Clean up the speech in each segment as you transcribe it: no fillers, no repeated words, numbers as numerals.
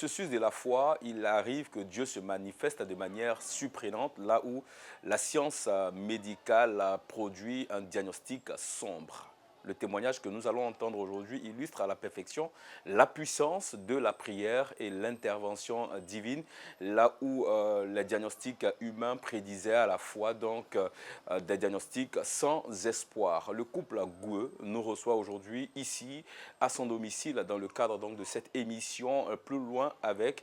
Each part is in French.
processus de la foi, il arrive que Dieu se manifeste de manière surprenante là où la science médicale a produit un diagnostic sombre. Le témoignage que nous allons entendre aujourd'hui illustre à la perfection la puissance de la prière et l'intervention divine, là où les diagnostics humains prédisaient à la fois des diagnostics sans espoir. Le couple Goueux nous reçoit aujourd'hui ici à son domicile dans le cadre donc de cette émission Plus loin avec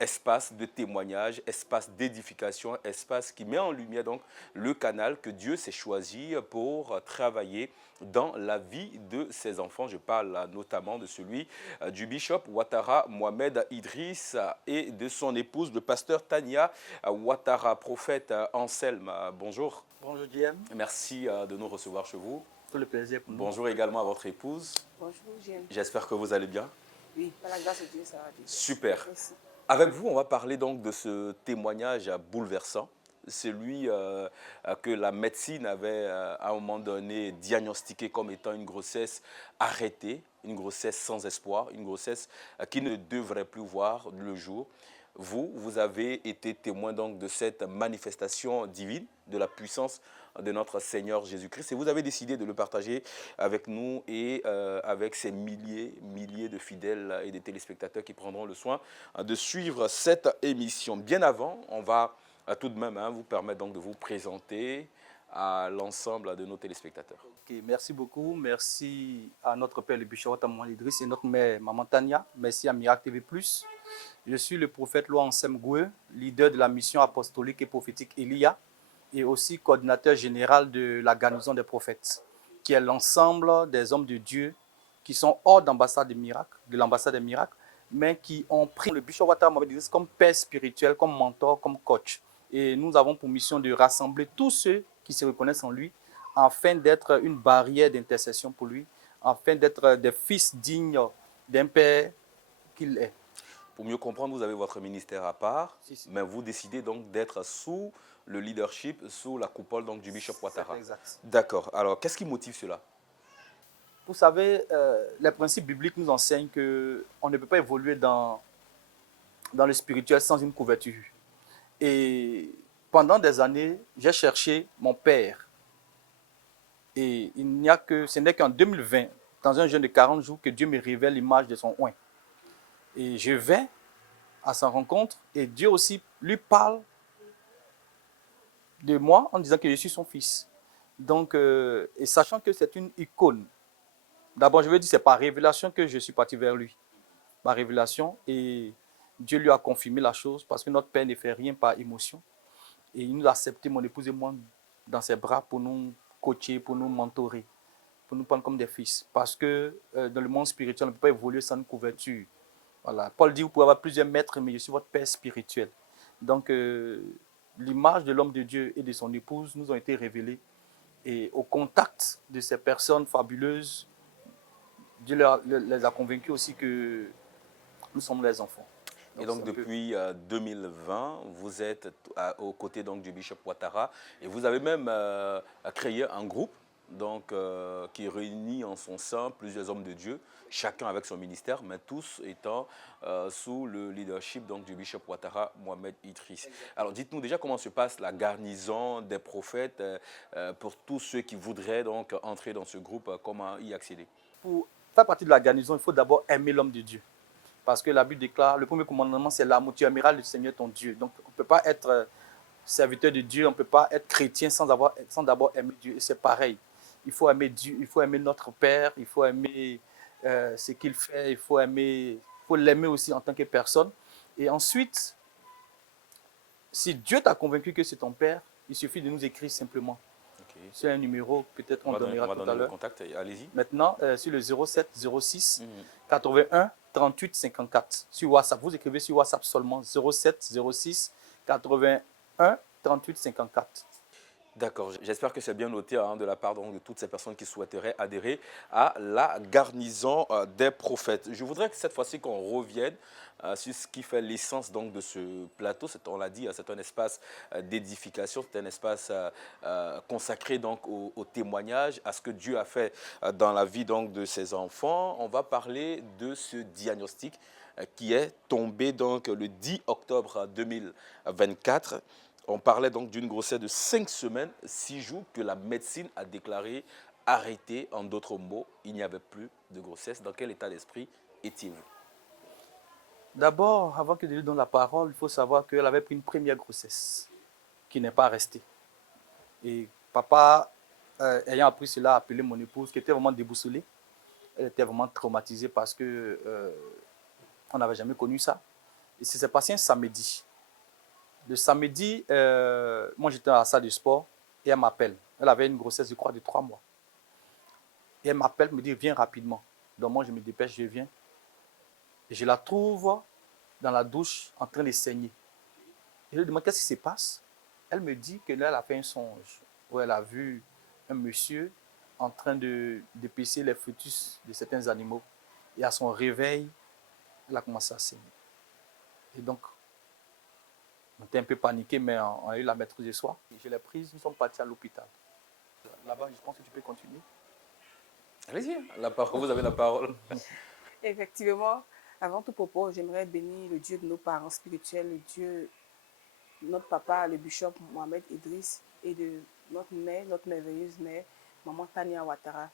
espace de témoignage, espace d'édification, espace qui met en lumière donc le canal que Dieu s'est choisi pour travailler dans la vie de ses enfants. Je parle notamment de celui du bishop Ouattara Mohamed Idriss et de son épouse, le pasteur Tania Ouattara. Prophète Anselme, bonjour. Bonjour Diem. Merci de nous recevoir chez vous. Tout le plaisir pour nous. Bonjour également à votre épouse. Bonjour Diem. J'espère que vous allez bien. Oui, par la grâce de Dieu, ça va bien. Super. Merci. Avec vous, on va parler donc de ce témoignage bouleversant. Celui que la médecine avait à un moment donné diagnostiqué comme étant une grossesse arrêtée, une grossesse sans espoir, une grossesse qui ne devrait plus voir le jour. Vous avez été témoin donc de cette manifestation divine, de la puissance de notre Seigneur Jésus-Christ. Et vous avez décidé de le partager avec nous et avec ces milliers de fidèles et de téléspectateurs qui prendront le soin de suivre cette émission. Bien avant, on va tout de même vous permettre donc de vous présenter à l'ensemble de nos téléspectateurs. Ok, merci beaucoup. Merci à notre père le bishop Ouattara Mohamed Idriss et notre mère maman Tania. Merci à Miracle TV+. Je suis le prophète Louan Ansem Goueux, leader de la mission apostolique et prophétique Elia et aussi coordinateur général de la garnison des prophètes, qui est l'ensemble des hommes de Dieu qui sont hors d'ambassade des miracles, de l'ambassade des miracles, mais qui ont pris le bishop Ouattara Mohamed Idriss comme père spirituel, comme mentor, comme coach. Et nous avons pour mission de rassembler tous ceux qui se reconnaissent en lui afin d'être une barrière d'intercession pour lui, afin d'être des fils dignes d'un père qu'il est. Pour mieux comprendre, vous avez votre ministère à part, Si. mais vous décidez donc d'être sous le leadership, sous la coupole donc du bishop Ouattara. C'est exact. D'accord. Alors, qu'est-ce qui motive cela? Vous savez, les principes bibliques nous enseignent qu'on ne peut pas évoluer dans le spirituel sans une couverture. Et pendant des années, j'ai cherché mon père. Et ce n'est qu'en 2020, dans un jeûne de 40 jours, que Dieu me révèle l'image de son oint. Et je vais à sa rencontre et Dieu aussi lui parle de moi en disant que je suis son fils. Donc, et sachant que c'est une icône, d'abord je veux dire c'est par révélation que je suis parti vers lui. Par révélation, et Dieu lui a confirmé la chose parce que notre père ne fait rien par émotion. Et il nous a accepté, mon épouse et moi, dans ses bras pour nous coacher, pour nous mentorer, pour nous prendre comme des fils. Parce que dans le monde spirituel, on ne peut pas évoluer sans une couverture. Voilà. Paul dit, vous pouvez avoir plusieurs maîtres, mais je suis votre père spirituel. Donc, l'image de l'homme de Dieu et de son épouse nous ont été révélées. Et au contact de ces personnes fabuleuses, Dieu les a convaincus aussi que nous sommes les enfants. Et donc depuis 2020, vous êtes aux côtés donc, du bishop Ouattara et vous avez même créé un groupe donc, qui réunit en son sein plusieurs hommes de Dieu, chacun avec son ministère, mais tous étant sous le leadership donc, du bishop Ouattara Mohamed Idriss. Alors dites-nous déjà comment se passe la garnison des prophètes pour tous ceux qui voudraient donc, entrer dans ce groupe, comment y accéder? Pour faire partie de la garnison, il faut d'abord aimer l'homme de Dieu. Parce que la Bible déclare, le premier commandement, c'est l'amour. Tu aimeras le Seigneur ton Dieu. Donc, on ne peut pas être serviteur de Dieu, on ne peut pas être chrétien sans d'abord aimer Dieu. Et c'est pareil. Il faut aimer Dieu, il faut aimer notre Père, il faut aimer ce qu'il fait, il faut l'aimer aussi en tant que personne. Et ensuite, si Dieu t'a convaincu que c'est ton Père, il suffit de nous écrire simplement. Okay. C'est un numéro, peut-être on donnera tout à l'heure. Allez-y. Maintenant, sur le 07 06 81 38 54. Sur WhatsApp, vous écrivez sur WhatsApp seulement 07 06 81 38 54. D'accord, j'espère que c'est bien noté de la part de toutes ces personnes qui souhaiteraient adhérer à la garnison des prophètes. Je voudrais que cette fois-ci qu'on revienne sur ce qui fait l'essence de ce plateau. On l'a dit, c'est un espace d'édification, c'est un espace consacré au témoignage, à ce que Dieu a fait dans la vie de ses enfants. On va parler de ce diagnostic qui est tombée donc le 10 octobre 2024. On parlait donc d'une grossesse de 5 semaines, 6 jours que la médecine a déclaré arrêtée. En d'autres mots, il n'y avait plus de grossesse. Dans quel état d'esprit étiez-vous? D'abord, avant que je lui donne la parole, il faut savoir qu'elle avait pris une première grossesse qui n'est pas restée. Et papa, ayant appris cela, a appelé mon épouse qui était vraiment déboussolée. Elle était vraiment traumatisée parce que on n'avait jamais connu ça. Et ça s'est passé un samedi. Le samedi, moi j'étais à la salle de sport et elle m'appelle. Elle avait une grossesse, je crois, de 3 mois. Et elle m'appelle, me dit, viens rapidement. Donc moi je me dépêche, je viens. Et je la trouve dans la douche en train de saigner. Et je lui demande qu'est-ce qui se passe. Elle me dit que là, elle a fait un songe où elle a vu un monsieur en train de d'épaisser les fœtus de certains animaux. Et à son réveil, elle a commencé à saigner. Et donc, on était un peu paniqué, mais on a eu la maîtrise de soi. Je l'ai prise, nous sommes partis à l'hôpital. Là-bas, je pense que tu peux continuer. Allez-y, vous avez la parole. Effectivement, avant tout propos, j'aimerais bénir le Dieu de nos parents spirituels, le Dieu, notre papa, le bishop Mohamed Idriss, et de notre mère, notre merveilleuse mère, maman Tania Ouattara.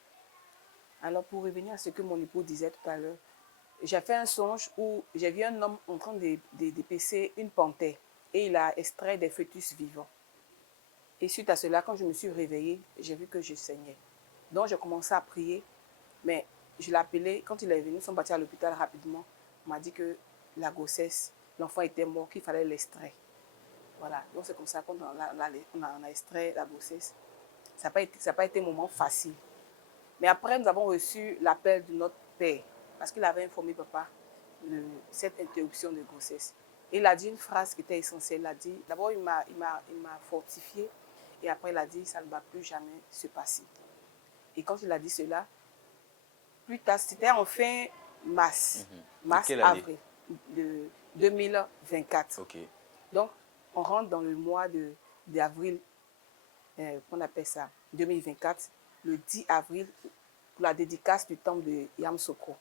Alors, pour revenir à ce que mon époux disait tout à l'heure, j'ai fait un songe où j'ai vu un homme en train d'épaisser une panthère et il a extrait des fœtus vivants. Et suite à cela, quand je me suis réveillée, j'ai vu que je saignais. Donc, j'ai commencé à prier, mais je l'ai appelé. Quand il est venu, nous sommes partis à l'hôpital rapidement. On m'a dit que la grossesse, l'enfant était mort, qu'il fallait l'extraire. Voilà, donc c'est comme ça qu'on a extrait la grossesse. Ça n'a pas été un moment facile. Mais après, nous avons reçu l'appel de notre père, parce qu'il avait informé papa de cette interruption de grossesse. Et il a dit une phrase qui était essentielle. Il a dit, d'abord, il m'a fortifié, et après, il a dit, ça ne va plus jamais se passer. Et quand il a dit cela, plus tard, c'était en fin mars, mars-avril de 2024. Okay. Donc, on rentre dans le mois d'avril, qu'on appelle ça, 2024, le 10 avril, pour la dédicace du temple de Yamoussoukro.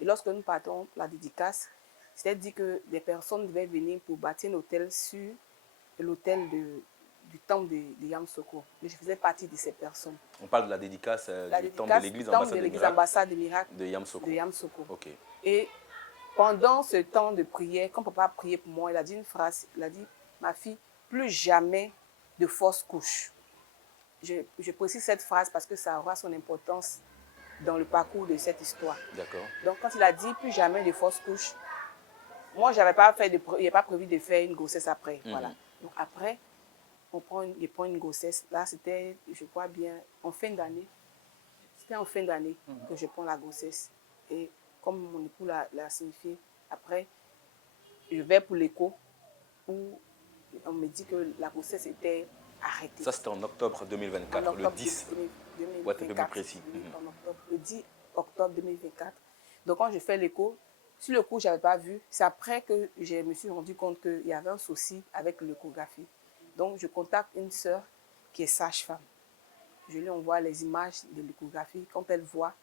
Et lorsque nous partons pour la dédicace, c'était dit que des personnes devaient venir pour bâtir un hôtel sur l'hôtel du temple de Yamoussoukro. Mais je faisais partie de ces personnes. On parle de la dédicace du temple de l'église ambassade de Yamoussoukro. Okay. Et pendant ce temps de prière, quand papa a prié pour moi, il a dit une phrase, il a dit, ma fille, plus jamais de fausses couches. Je précise cette phrase parce que ça aura son importance dans le parcours de cette histoire. D'accord. Donc, quand il a dit plus jamais de fausses couches, moi, il n'avais pas prévu de faire une grossesse après. Voilà. Donc, après, on prend une grossesse. Là, c'était, je crois bien, en fin d'année. C'était en fin d'année que je prends la grossesse. Et comme mon époux l'a signifié, après, je vais pour l'écho où on me dit que la grossesse était arrêtée. Ça, c'était en octobre 2024, en octobre le 10. 2024, Ouais, un peu plus précis. En octobre, le 10 octobre 2024. Donc, quand je fais l'écho, sur le coup, je n'avais pas vu. C'est après que je me suis rendu compte qu'il y avait un souci avec l'échographie. Donc, je contacte une sœur qui est sage-femme. Je lui envoie les images de l'échographie. Quand elle voit,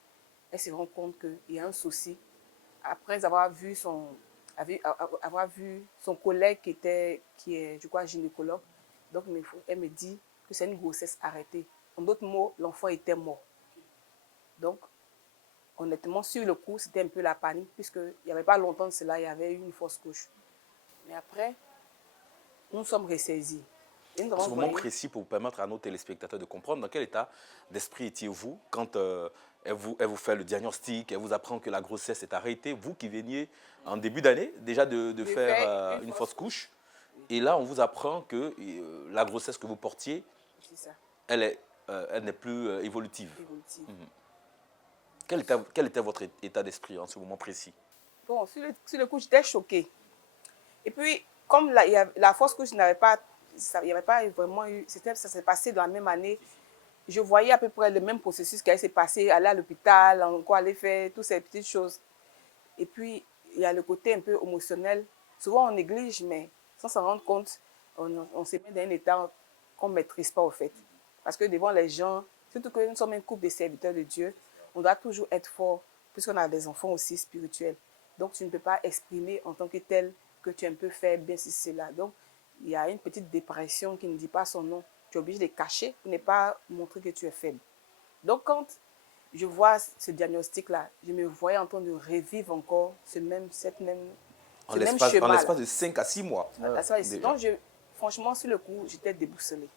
elle se rend compte qu'il y a un souci. Après avoir vu son collègue qui est, je crois, gynécologue, donc elle me dit que c'est une grossesse arrêtée. En d'autres mots, l'enfant était mort. Donc, honnêtement, sur le coup, c'était un peu la panique, puisqu'il n'y avait pas longtemps de cela, il y avait eu une fausse couche. Mais après, nous sommes ressaisis. En ce moment précis, pour vous permettre à nos téléspectateurs de comprendre dans quel état d'esprit étiez-vous quand elle vous fait le diagnostic, elle vous apprend que la grossesse est arrêtée, vous qui veniez en début d'année déjà de faire une fausse couche, et là on vous apprend que la grossesse que vous portiez, elle n'est plus évolutive. Quel était votre état d'esprit en ce moment précis? Bon, sur le coup, j'étais choquée. Et puis, comme la fausse couche n'avait pas, il n'y avait pas vraiment eu, ça s'est passé dans la même année, je voyais à peu près le même processus qui allait se passer, aller à l'hôpital, encore aller faire toutes ces petites choses. Et puis, il y a le côté un peu émotionnel. Souvent, on néglige, mais sans s'en rendre compte, on se met dans un état qu'on ne maîtrise pas, au fait. Parce que devant les gens, surtout que nous sommes un couple de serviteurs de Dieu, on doit toujours être fort, puisqu'on a des enfants aussi spirituels. Donc, tu ne peux pas exprimer en tant que tel que tu es un peu faible, bien si c'est là. Donc, il y a une petite dépression qui ne dit pas son nom. Tu es obligé de cacher pour ne pas montrer que tu es faible. Donc, quand je vois ce diagnostic-là, je me voyais en train de revivre encore ce même En schéma-là. l'espace de 5 à 6 mois. Déjà. Donc, franchement, sur le coup, j'étais déboussolée.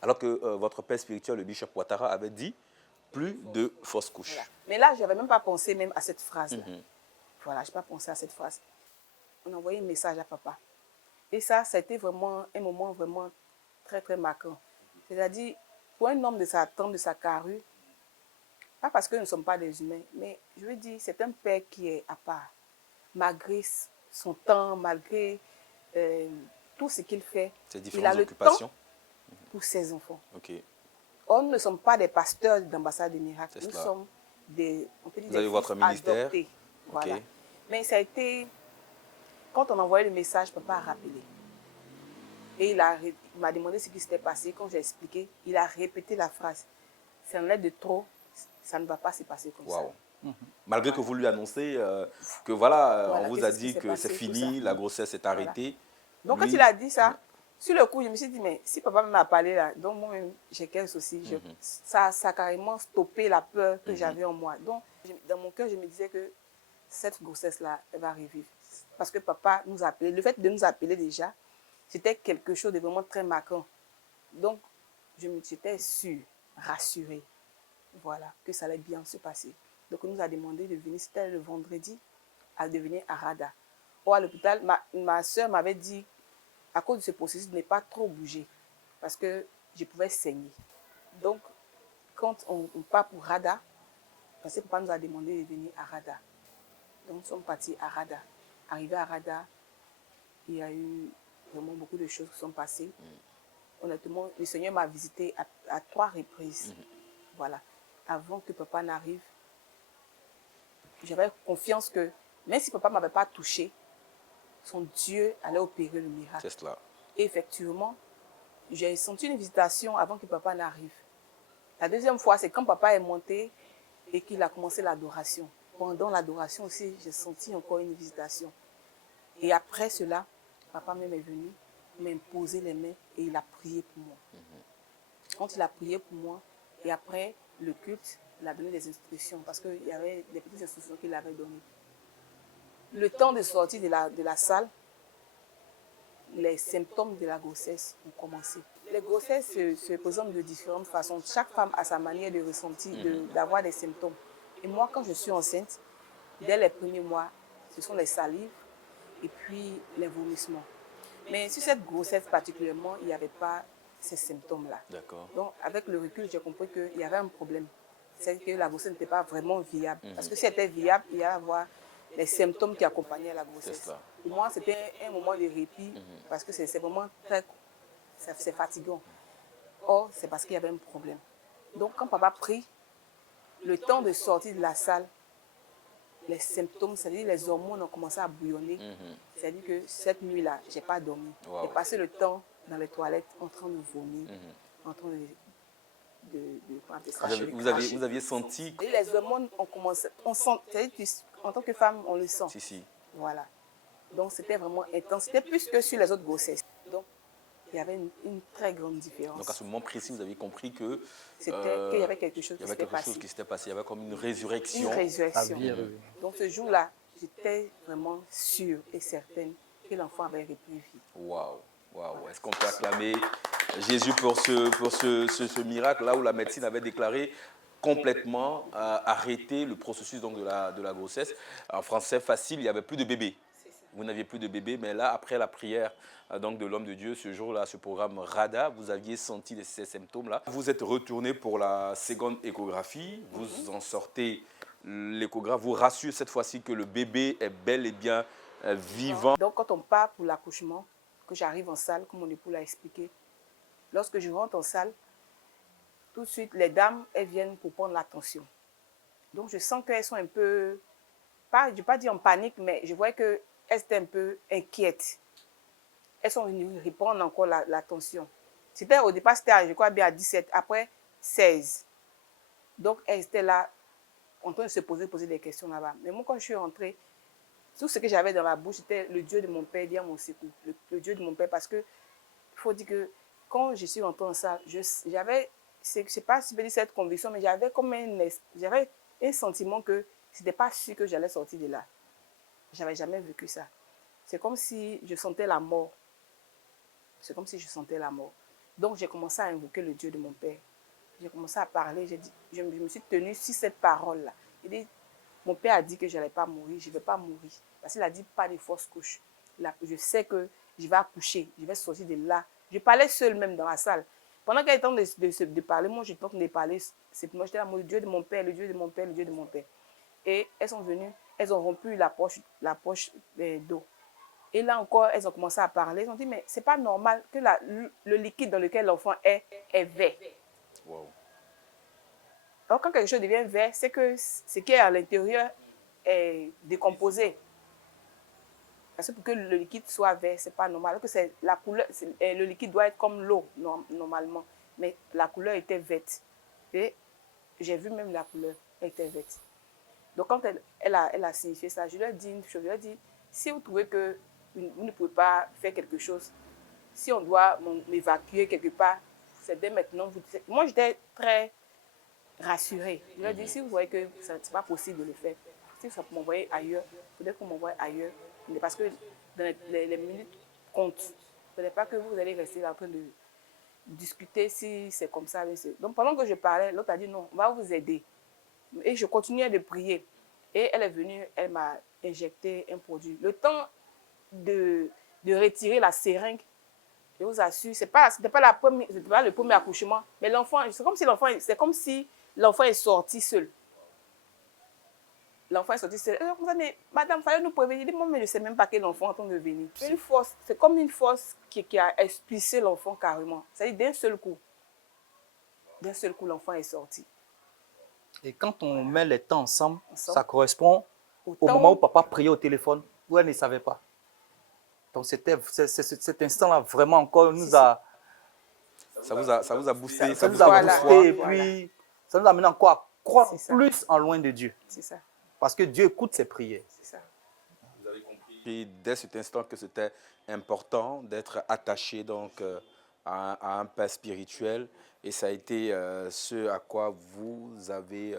Alors que votre père spirituel, le bishop Ouattara, avait dit plus de fausses couches. Voilà. Mais là, je n'avais même pas pensé même à cette phrase-là. Voilà, je n'ai pas pensé à cette phrase. On a envoyé un message à papa. Et ça a été vraiment un moment vraiment très, très marquant. C'est-à-dire, pour un homme de sa tante, de sa carrure, pas parce que nous ne sommes pas des humains, mais je veux dire, c'est un père qui est à part. Malgré son temps, malgré tout ce qu'il fait, Ces il différentes a le occupations. temps pour ses enfants. Ok. Or, nous ne sommes pas des pasteurs d'ambassade des miracles. C'est Nous cela. sommes des, on peut dire, Vous avez des votre fils ministère. adoptés. Voilà. Ok. Mais ça a été, quand on envoyait le message, papa a rappelé. Et il m'a demandé ce qui s'était passé. Quand j'ai expliqué, il a répété la phrase. C'est un lettre de trop, ça ne va pas se passer comme ça. Wow. Malgré que vous lui annoncez que voilà, Voilà, on vous que a c'est ce qui dit s'est que c'est passé, tout fini, ça. la grossesse est arrêtée. Donc lui, quand il a dit ça, sur le coup, je me suis dit, mais si papa m'a parlé là, donc moi-même, j'ai quelques soucis. Ça a carrément stoppé la peur que j'avais en moi. Donc, dans mon cœur, je me disais que cette grossesse-là, elle va revivre. Parce que papa nous appelait. Le fait de nous appeler déjà, c'était quelque chose de vraiment très marquant. Donc, j'étais sûre, rassurée, voilà, que ça allait bien se passer. Donc, on nous a demandé de venir, c'était le vendredi, de venir à Rada. Or, à l'hôpital, ma soeur m'avait dit, à cause de ce processus, de ne pas trop bouger, parce que je pouvais saigner. Donc, quand on part pour Rada, parce que papa nous a demandé de venir à Rada. Donc, nous sommes partis à Rada. Arrivé à Rada, il y a eu vraiment beaucoup de choses qui sont passées. Honnêtement, le Seigneur m'a visité à 3 reprises. Voilà. Avant que papa n'arrive, j'avais confiance que, même si papa ne m'avait pas touché, son Dieu allait opérer le miracle. c'est cela. Et effectivement, j'ai senti une visitation avant que papa n'arrive. La deuxième fois, c'est quand papa est monté et qu'il a commencé l'adoration. Pendant l'adoration aussi, j'ai senti encore une visitation. Et après cela, papa même est venu, m'a imposé les mains et il a prié pour moi. Quand il a prié pour moi, et après le culte, il a donné des instructions, parce qu'il y avait des petites instructions qu'il avait données. Le temps de sortir de la salle, les symptômes de la grossesse ont commencé. Les grossesses se présentent de différentes façons. Chaque femme a sa manière de ressentir, d'avoir des symptômes. Et moi, quand je suis enceinte, dès les premiers mois, ce sont les salives et puis les vomissements. Mais sur cette grossesse particulièrement, il n'y avait pas ces symptômes-là. D'accord. Donc, avec le recul, j'ai compris qu'il y avait un problème. C'est que la grossesse n'était pas vraiment viable. Parce que si elle était viable, il y allait avoir les symptômes qui accompagnaient la grossesse. Pour moi, c'était un moment de répit parce que c'est vraiment c'est fatigant. Or, c'est parce qu'il y avait un problème. Donc, quand papa prie, le temps de sortir de la salle, les symptômes, c'est-à-dire les hormones ont commencé à bouillonner. C'est-à-dire que cette nuit-là, je n'ai pas dormi. Wow. J'ai passé le temps dans les toilettes en train de vomir, en train vous aviez senti... Et les hormones ont commencé, on sent, en tant que femme, on le sent. Si. Voilà. Donc c'était vraiment intense. C'était plus que sur les autres grossesses. Donc il y avait une très grande différence. Donc à ce moment précis, vous avez compris que... Qu'il y avait quelque chose qui s'était passé. Il y avait comme une résurrection. Une résurrection. Donc, Donc ce jour-là, j'étais vraiment sûre et certaine que l'enfant avait repris vie. Waouh. Est-ce qu'on peut acclamer Jésus pour ce miracle, là où la médecine avait déclaré complètement arrêter le processus donc, de la grossesse. En français facile, il n'y avait plus de bébé. Vous n'aviez plus de bébé, mais là, après la prière donc, de l'homme de Dieu, ce jour-là, ce programme RADA, vous aviez senti ces symptômes-là. Vous êtes retourné pour la seconde échographie, vous en sortez l'échographe, vous rassure cette fois-ci que le bébé est bel et bien vivant. Donc, quand on part pour l'accouchement, que j'arrive en salle, comme mon époux l'a expliqué, lorsque je rentre en salle, tout de suite, les dames, elles viennent pour prendre l'attention. Donc, je sens qu'elles sont un peu, je ne vais pas dire en panique, mais je vois qu'elles étaient un peu inquiètes. Elles sont venues répondre encore l'attention. Au départ, c'était, je crois, bien à 17, après 16. Donc, elles étaient là, en train de se poser des questions là-bas. Mais moi, quand je suis rentrée, Tout ce que j'avais dans la bouche, c'était le Dieu de mon père, dire mon secours. Le Dieu de mon père, parce que il faut dire que quand je suis entrée dans ça, j'avais, je ne sais pas si je peux dire cette conviction, mais j'avais un sentiment que ce n'était pas sûr que j'allais sortir de là. Je n'avais jamais vécu ça. C'est comme si je sentais la mort. C'est comme si je sentais la mort. Donc, j'ai commencé à invoquer le Dieu de mon père. J'ai commencé à parler. Je me suis tenue sur cette parole-là. Mon père a dit que je n'allais pas mourir. Je ne vais pas mourir. Parce qu'il a dit pas de fausse couche. Là, je sais que je vais accoucher. Je vais sortir de là. Je parlais seule même dans la salle. Pendant qu'elle était en train de parler, moi, j'étais en train de parler. Moi, j'étais là, le Dieu de mon père, le Dieu de mon père, le Dieu de mon père. Et elles sont venues, elles ont rompu la poche d'eau. Et là encore, elles ont commencé à parler. Elles ont dit, mais ce n'est pas normal que le liquide dans lequel l'enfant est vert. Wow. Alors, quand quelque chose devient vert, c'est que ce qui est à l'intérieur est décomposé. Parce que pour que le liquide soit vert, ce n'est pas normal. Alors que la couleur, le liquide doit être comme l'eau, normalement. Mais la couleur était verte. Et j'ai vu même la couleur, elle était verte. Donc, quand elle a signifié ça, je lui ai dit une chose. Je lui ai dit, si vous trouvez que vous ne pouvez pas faire quelque chose, si on doit m'évacuer quelque part, c'est dès maintenant. Moi, j'étais très rassurée. Je lui ai dit, si vous voyez que ce n'est pas possible de le faire, si ça peut m'envoyer ailleurs, il faudrait qu'on m'envoie ailleurs. Parce que dans les minutes comptent. Il ne faudrait pas que vous allez rester là en train de discuter si c'est comme ça. Donc, pendant que je parlais, l'autre a dit, non, on va vous aider. Et je continuais de prier. Et elle est venue, elle m'a injecté un produit. Le temps de retirer la seringue, je vous assure, c'était pas le premier accouchement, mais l'enfant, c'est comme si l'enfant est sorti seul. L'enfant est sorti seul. Elle dit, mais madame, il fallait nous prévenir. Moi, mais je ne sais même pas que l'enfant est en train de venir. Une force, c'est comme une force qui a expulsé l'enfant carrément. C'est-à-dire d'un seul coup, l'enfant est sorti. Et quand on met les temps ensemble, ça correspond au temps moment où papa priait au téléphone, où elle ne savait pas. Donc cet instant-là, vraiment encore, nous a... Ça vous a boosté, Ça ça nous vous a a boosté et Voilà. puis ça nous a amené encore à croire C'est ça. plus en loin de Dieu. C'est ça. Parce que Dieu écoute ses prières. C'est ça. Vous avez compris dès cet instant que c'était important d'être attaché donc à un père spirituel, et ça a été ce à quoi vous avez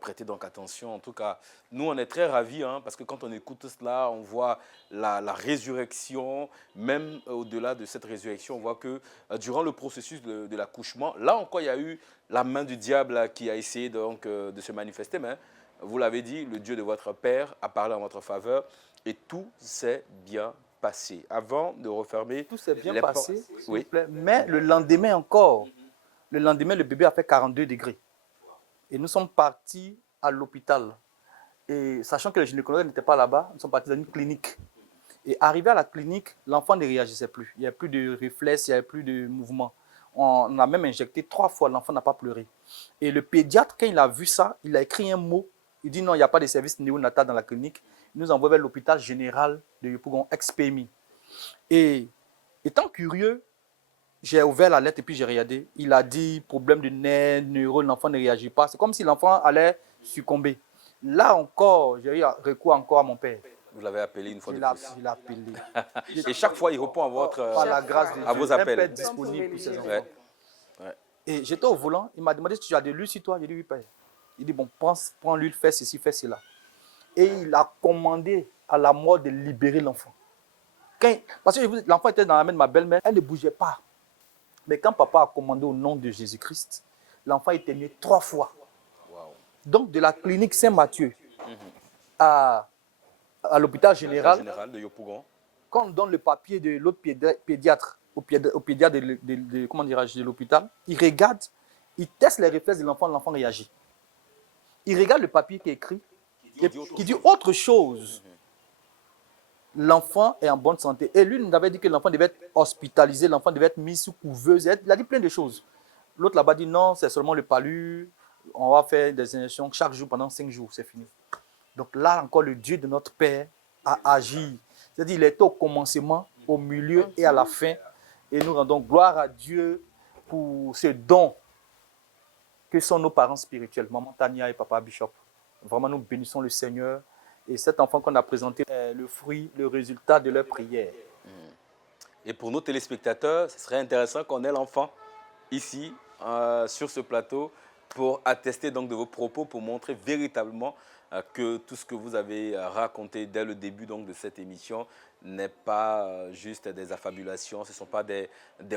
prêté donc attention. En tout cas, nous on est très ravis parce que quand on écoute cela, on voit la résurrection. Même au-delà de cette résurrection, on voit que durant le processus de l'accouchement, là encore il y a eu la main du diable qui a essayé donc de se manifester, mais vous l'avez dit, le Dieu de votre père a parlé en votre faveur et tout s'est bien passé. Avant de refermer... Tout s'est bien les passé, portes- s'il Oui. vous plaît. Mais le lendemain encore, le bébé a fait 42 degrés. Et nous sommes partis à l'hôpital. Et sachant que le gynécologue n'était pas là-bas, nous sommes partis dans une clinique. Et arrivé à la clinique, l'enfant ne réagissait plus. Il n'y avait plus de réflexes, il n'y avait plus de mouvement. On a même injecté 3 fois, l'enfant n'a pas pleuré. Et le pédiatre, quand il a vu ça, il a écrit un mot. Il dit non, il n'y a pas de service néonatal dans la clinique. Il nous envoie vers l'hôpital général de Yopougon, ex-PMI. Et étant curieux, j'ai ouvert la lettre et puis j'ai regardé. Il a dit problème de nerfs, neurones, l'enfant ne réagit pas. C'est comme si l'enfant allait succomber. Là encore, j'ai eu recours encore à mon père. Vous l'avez appelé une fois Je de plus. l'ai appelé. Et chaque fois, il répond à votre... Par la grâce de à Dieu, vos un appels. père disponible pour ses enfants. Ouais. Ouais. Et j'étais au volant, il m'a demandé si tu as de l'huile sur toi. J'ai dit oui, père. Il dit bon, prends l'huile, fais ceci, fais cela. Et il a commandé à la mort de libérer l'enfant. Parce que l'enfant était dans la main de ma belle-mère, elle ne bougeait pas. Mais quand papa a commandé au nom de Jésus-Christ, l'enfant était né 3 fois. Wow. Donc de la clinique Saint-Mathieu à l'hôpital général, de Yopougon. quand on donne le papier de l'autre pédiatre au pédiatre de l'hôpital, il regarde, il teste les réflexes de l'enfant réagit. Il regarde le papier qui est écrit, qui dit autre chose. L'enfant est en bonne santé. Et lui, il nous avait dit que l'enfant devait être hospitalisé, l'enfant devait être mis sous couveuse. Il a dit plein de choses. L'autre là-bas dit non, c'est seulement le palu, on va faire des injections chaque jour pendant 5 jours, c'est fini. Donc là encore, le Dieu de notre Père a agi. C'est-à-dire qu'il est au commencement, au milieu et à la fin. Et nous rendons gloire à Dieu pour ce don que sont nos parents spirituels, Maman Tania et Papa Bishop. Vraiment, nous bénissons le Seigneur. Et cet enfant qu'on a présenté est le fruit, le résultat de leur prière. Et pour nos téléspectateurs, ce serait intéressant qu'on ait l'enfant ici, sur ce plateau, pour attester donc de vos propos, pour montrer véritablement que tout ce que vous avez raconté dès le début donc, de cette émission n'est pas juste des affabulations, ce ne sont pas des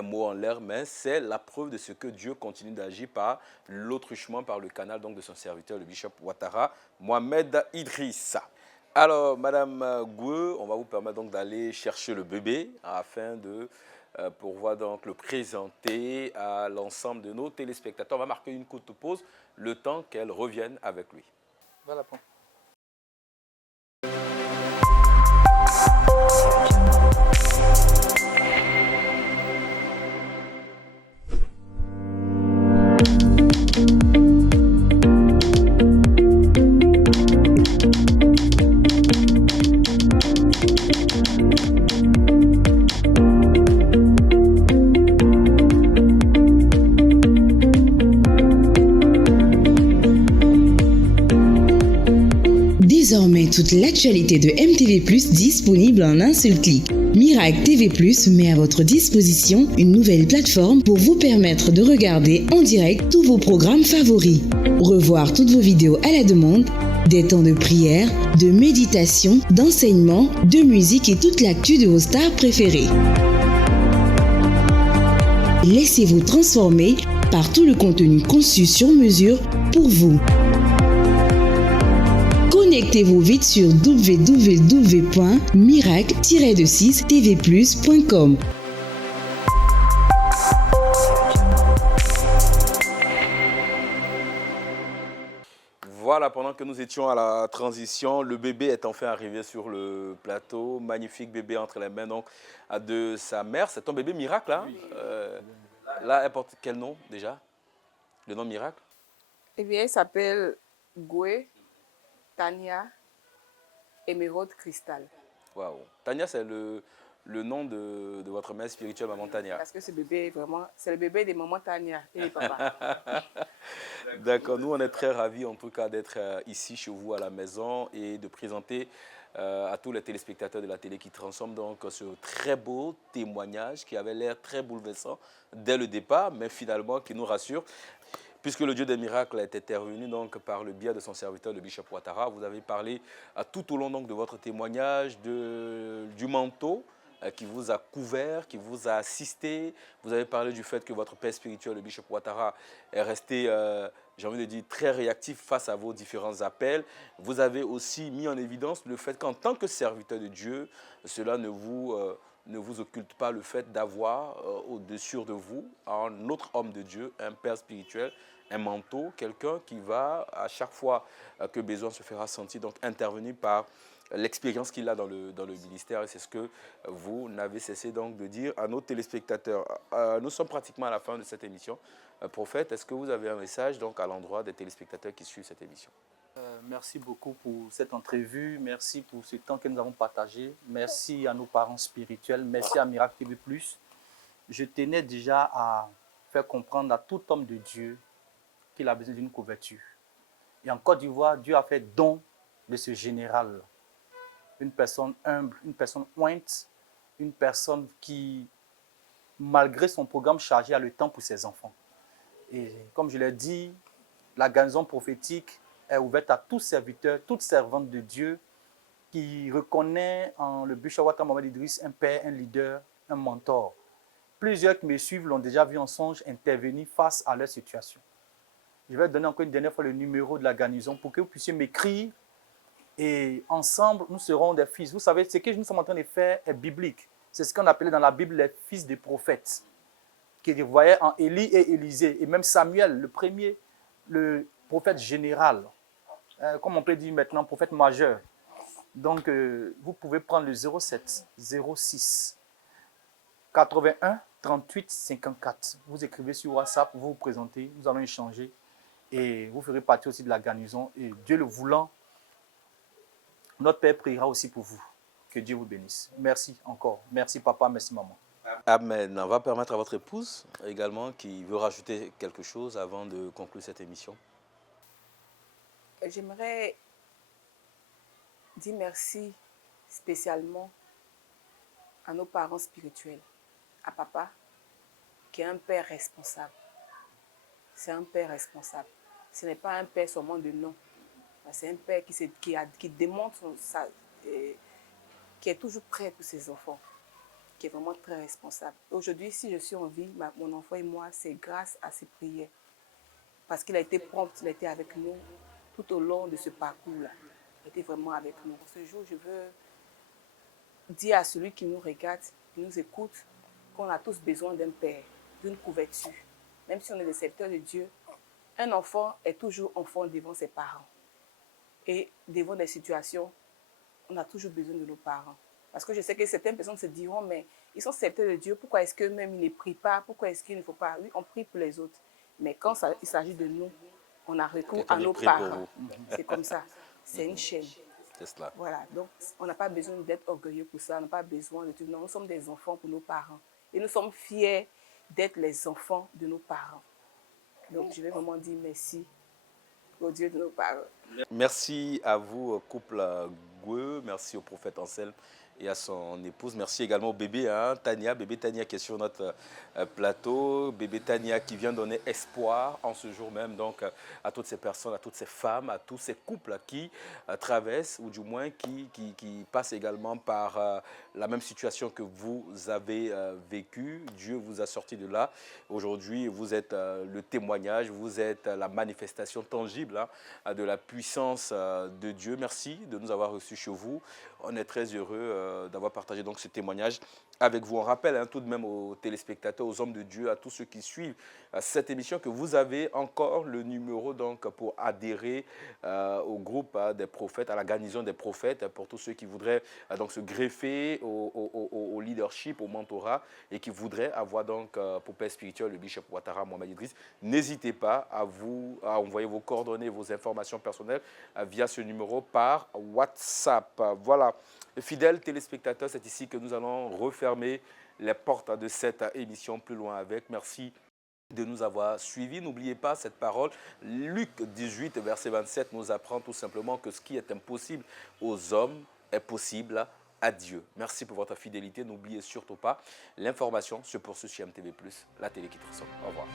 mots en l'air, mais c'est la preuve de ce que Dieu continue d'agir par l'autruchement, par le canal donc, de son serviteur, le bishop Ouattara, Mohamed Idrissa. Alors, Madame Goueux, on va vous permettre donc d'aller chercher le bébé afin de pouvoir donc le présenter à l'ensemble de nos téléspectateurs. On va marquer une courte pause, le temps qu'elle revienne avec lui. Voilà. Désormais, toute l'actualité de MTV+, disponible en un seul clic. Miracle TV+, met à votre disposition une nouvelle plateforme pour vous permettre de regarder en direct tous vos programmes favoris. Revoir toutes vos vidéos à la demande, des temps de prière, de méditation, d'enseignement, de musique et toute l'actu de vos stars préférées. Laissez-vous transformer par tout le contenu conçu sur mesure pour vous. Connectez-vous vite sur www.miracle-tvplus.com. Voilà, pendant que nous étions à la transition, le bébé est enfin arrivé sur le plateau. Magnifique bébé entre les mains donc, de sa mère. C'est ton bébé Miracle, hein? Là, elle porte quel nom déjà? Le nom Miracle? Eh bien, elle s'appelle Goué Tania Émeraude Cristal. Waouh. Tania, c'est le nom de votre mère spirituelle, maman Tania. Parce que ce bébé est vraiment, c'est le bébé des mamans Tania et des papas. D'accord, nous on est très ravis en tout cas d'être ici chez vous à la maison et de présenter à tous les téléspectateurs de la télé qui transforment donc ce très beau témoignage qui avait l'air très bouleversant dès le départ, mais finalement qui nous rassure. Puisque le Dieu des miracles est intervenu donc par le biais de son serviteur, le bishop Ouattara, vous avez parlé tout au long donc de votre témoignage du manteau qui vous a couvert, qui vous a assisté. Vous avez parlé du fait que votre père spirituel, le bishop Ouattara, est resté, j'ai envie de dire, très réactif face à vos différents appels. Vous avez aussi mis en évidence le fait qu'en tant que serviteur de Dieu, cela ne vous occulte pas le fait d'avoir au-dessus de vous un autre homme de Dieu, un père spirituel, un manteau, quelqu'un qui va, à chaque fois que besoin se fera sentir, donc intervenir par l'expérience qu'il a dans le ministère. Et c'est ce que vous n'avez cessé donc de dire à nos téléspectateurs. Nous sommes pratiquement à la fin de cette émission. Prophète, est-ce que vous avez un message donc à l'endroit des téléspectateurs qui suivent cette émission? Merci beaucoup pour cette entrevue. Merci pour ce temps que nous avons partagé. Merci à nos parents spirituels. Merci à Miracle TV+. Je tenais déjà à faire comprendre à tout homme de Dieu qu'il a besoin d'une couverture. Et en Côte d'Ivoire, Dieu a fait don de ce général. Une personne humble, une personne ointe, une personne qui, malgré son programme chargé, a le temps pour ses enfants. Et comme je l'ai dit, la garnison prophétique est ouverte à tout serviteur, toute servante de Dieu qui reconnaît en le bishop Ouattara Mohamed Idriss un père, un leader, un mentor. Plusieurs qui me suivent l'ont déjà vu en songe intervenir face à leur situation. Je vais donner encore une dernière fois le numéro de la garnison pour que vous puissiez m'écrire et ensemble, nous serons des fils. Vous savez, ce que nous sommes en train de faire est biblique. C'est ce qu'on appelait dans la Bible les fils des prophètes, qui voyaient en Élie et Élisée, et même Samuel, le premier, le prophète général, comme on peut dire maintenant, prophète majeur. Donc, vous pouvez prendre le 07 06 81 38 54. Vous écrivez sur WhatsApp, vous vous présentez, nous allons échanger et vous ferez partie aussi de la garnison. Et Dieu le voulant, notre Père priera aussi pour vous. Que Dieu vous bénisse. Merci encore. Merci papa, merci maman. Amen. On va permettre à votre épouse également qui veut rajouter quelque chose avant de conclure cette émission. J'aimerais dire merci spécialement à nos parents spirituels, à papa, qui est un père responsable. C'est un père responsable. Ce n'est pas un père seulement de nom. C'est un père qui démontre qui est toujours prêt pour ses enfants, qui est vraiment très responsable. Aujourd'hui, si je suis en vie, mon enfant et moi, c'est grâce à ses prières. Parce qu'il a été prompt, il a été avec nous tout au long de ce parcours-là. Il était vraiment avec nous. Ce jour, je veux dire à celui qui nous regarde, qui nous écoute, qu'on a tous besoin d'un père, d'une couverture. Même si on est des serviteurs de Dieu, un enfant est toujours enfant devant ses parents. Et devant des situations, on a toujours besoin de nos parents. Parce que je sais que certaines personnes se diront, mais ils sont serviteurs de Dieu, pourquoi est-ce qu'eux-mêmes ils ne prient pas? Pourquoi est-ce qu'il ne faut pas? Oui, on prie pour les autres. Mais quand il s'agit de nous, on a recours à nos parents. C'est comme ça. C'est une chaîne. C'est cela. Voilà. Donc, on n'a pas besoin d'être orgueilleux pour ça. On n'a pas besoin de tout. Non, nous sommes des enfants pour nos parents. Et nous sommes fiers d'être les enfants de nos parents. Donc, je vais vraiment dire merci au Dieu de nos parents. Merci à vous, couple Gueux. Merci au prophète Anselme et à son épouse. Merci également au bébé Tania. Bébé Tania qui est sur notre plateau. Bébé Tania qui vient donner espoir en ce jour même donc à toutes ces personnes, à toutes ces femmes, à tous ces couples qui traversent ou du moins qui passent également par la même situation que vous avez vécue. Dieu vous a sorti de là. Aujourd'hui, vous êtes le témoignage, vous êtes la manifestation tangible de la puissance de Dieu. Merci de nous avoir reçus chez vous. On est très heureux d'avoir partagé donc ce témoignage avec vous. On rappelle tout de même aux téléspectateurs, aux hommes de Dieu, à tous ceux qui suivent cette émission que vous avez encore le numéro donc pour adhérer au groupe des prophètes, à la garnison des prophètes, pour tous ceux qui voudraient donc se greffer au leadership, au mentorat et qui voudraient avoir donc pour père spirituel le bishop Ouattara Mohamed Idriss. N'hésitez pas à envoyer vos coordonnées, vos informations personnelles via ce numéro par WhatsApp. Voilà, fidèles téléspectateurs, c'est ici que nous allons refermer les portes de cette émission Plus loin avec. Merci de nous avoir suivis. N'oubliez pas cette parole. Luc 18, verset 27 nous apprend tout simplement que ce qui est impossible aux hommes est possible à Dieu. Merci pour votre fidélité. N'oubliez surtout pas, l'information se poursuit chez MTV+, la télé qui te ressemble. Au revoir.